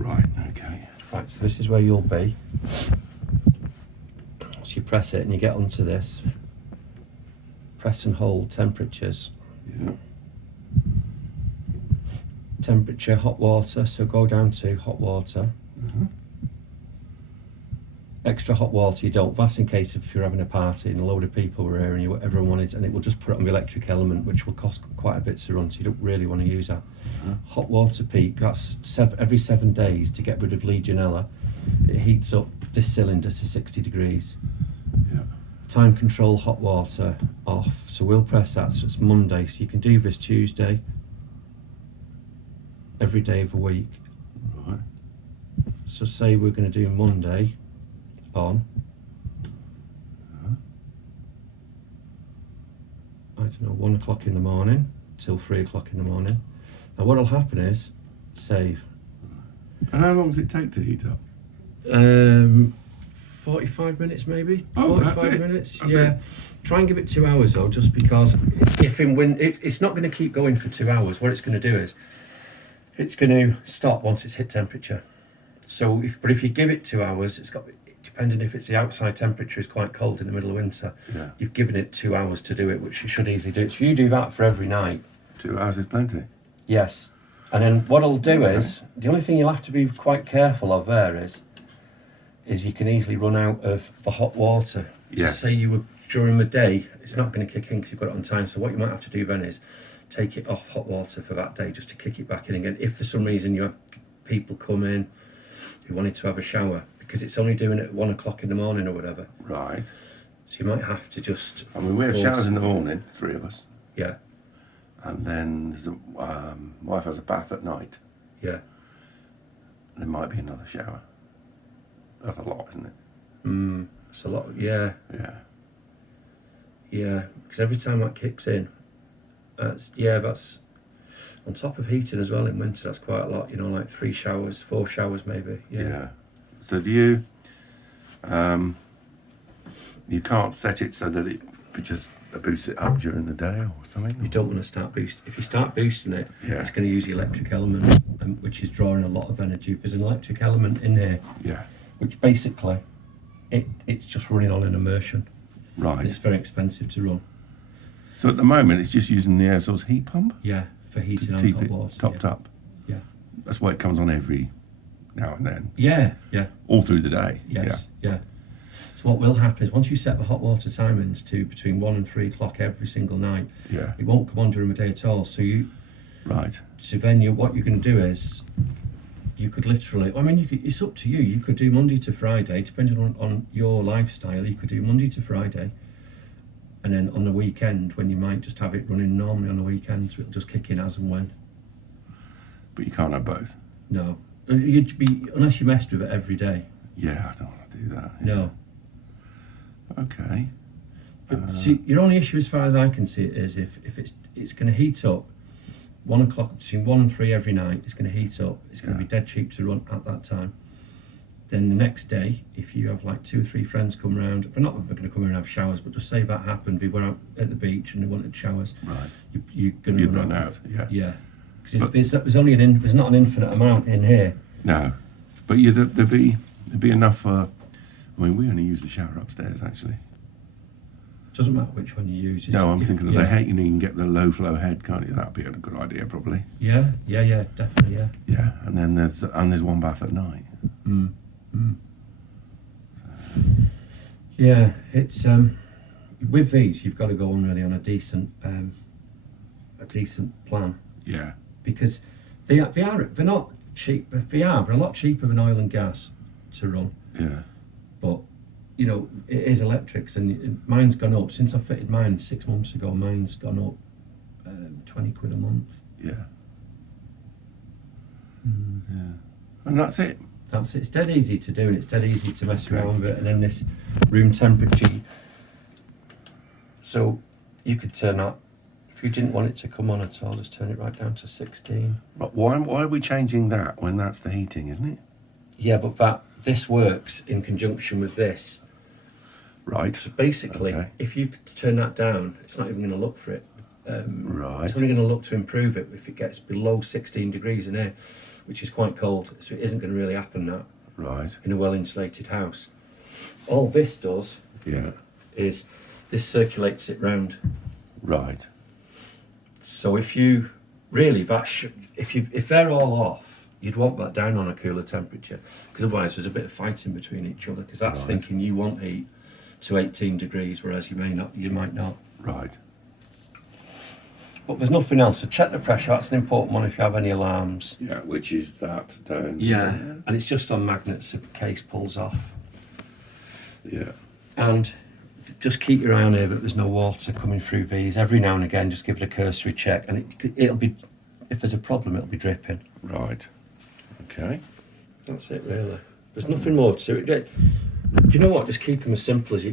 Right, okay. Right, so this is where you'll be. So you press it and you get onto this. Press and hold temperatures. Yeah. Temperature, hot water, so go down to hot water. Mm-hmm. Extra hot water you don't, that's in case if you're having a party and a load of people were here and everyone wanted, and it will just put it on the electric element, which will cost quite a bit to run, so you don't really want to use that. Hot water peak, that's every 7 days to get rid of Legionella. It heats up this cylinder to 60 degrees. Yeah. Time control hot water off, so we'll press that, so it's Monday, so you can do this Tuesday, every day of the week. Right. So say we're going to do Monday on, I don't know, 1 o'clock in the morning till 3 o'clock in the morning. Now what'll happen is, save. And how long does it take to heat up? 45 minutes maybe. Oh, 45 that's it. minutes. That's yeah. it. Try and give it 2 hours though, just because if in it's not going to keep going for 2 hours. What it's going to do is it's going to stop once it's hit temperature. So if you give it 2 hours, it's got, depending if it's the outside temperature is quite cold in the middle of winter, Yeah. you've given it 2 hours to do it, which you should easily do. So you do that for every night. 2 hours is plenty. Yes. And then what I'll do is, the only thing you'll have to be quite careful of there is you can easily run out of the hot water. Yes. So say you were during the day, it's not going to kick in because you've got it on time. So what you might have to do then is take it off hot water for that day just to kick it back in again. If for some reason you have people come in who wanted to have a shower, because it's only doing it at 1 o'clock in the morning or whatever. Right. So you might have to just... I mean, we have showers in the morning, 3 of us. Yeah, And then there's wife has a bath at night. yeah. There might be another shower. That's a lot, isn't it? It's a lot, yeah. Yeah. Yeah, because every time that kicks in, that's on top of heating as well in winter. That's quite a lot, you know, like 3 showers, 4 showers maybe. Yeah. So do you? You can't set it so that it just boosts it up during the day or something. You don't want to start boosting. If you start boosting it, Yeah. it's going to use the electric element, which is drawing a lot of energy. There's an electric element in here, Yeah. which basically it's just running on an immersion. Right. It's very expensive to run. So at the moment, it's just using the air source heat pump Yeah, for to heating and keep hot it water. topped yeah. up. Yeah. That's why it comes on every now and then, Yeah, yeah. all through the day. Yes, yeah. So what will happen is once you set the hot water timings to between 1 and 3 o'clock every single night, Yeah. it won't come on during the day at all. So Right. then what you're going to do is you could literally, I mean, it's up to you. You could do Monday to Friday, depending on your lifestyle. You could do Monday to Friday, and then on the weekend when you might just have it running normally on the weekend, so it'll just kick in as and when. But you can't have both. No, you'd be, unless you messed with it every day. Yeah, I don't want to do that. Yeah. No. Okay. But see, your only issue, as far as I can see it, is if it's going to heat up 1 o'clock, between 1 and 3 every night. It's going to heat up. It's going to be dead cheap to run at that time. Then the next day, if you have like 2 or 3 friends come round, they're not going to come in and have showers, but just say that happened. We were out at the beach and they wanted showers. Right. You're going to You'd run out. Yeah. Yeah, because there's only there's not an infinite amount in here. No, but there'd be enough for. I mean, we only use the shower upstairs actually. Doesn't matter which one you use. No, I'm thinking of the head. You know, you can get the low flow head, can't you? That'd be a good idea, probably. Yeah, definitely, yeah. Yeah, and then there's one bath at night. Yeah, it's with these you've got to go on really on a decent plan, Yeah. because they're not cheap. They're a lot cheaper than oil and gas to run, Yeah. but you know it is electrics, and mine's gone up since I fitted mine 6 months ago. Mine's gone up 20 quid a month. Yeah. Yeah. And that's it. That's it. It's dead easy to do, and it's dead easy to mess around with it. And then this room temperature. So you could turn that, if you didn't want it to come on at all, just turn it right down to 16. But why are we changing that when that's the heating, isn't it? Yeah, but this works in conjunction with this. Right. So basically, Okay. if you turn that down, it's not even going to look for it. Right. It's only going to look to improve it if it gets below 16 degrees in here. which is quite cold, so it isn't going to really happen that Right. in a well insulated house. All this does Yeah. is this circulates it round. Right. So if you really if they're all off, you'd want that down on a cooler temperature, because otherwise there's a bit of fighting between each other. Because that's Right. thinking you want heat to 18 degrees, whereas you might not. Right. But there's nothing else. So check the pressure. That's an important one if you have any alarms. Yeah. Which is that down. And it's just on magnets. The case pulls off. Yeah. And just keep your eye on here that there's no water coming through these. Every now and again, just give it a cursory check, and it'll be, if there's a problem, it'll be dripping. Right. Okay. That's it, really. There's nothing more to it. Do you know what? Just keep them as simple as you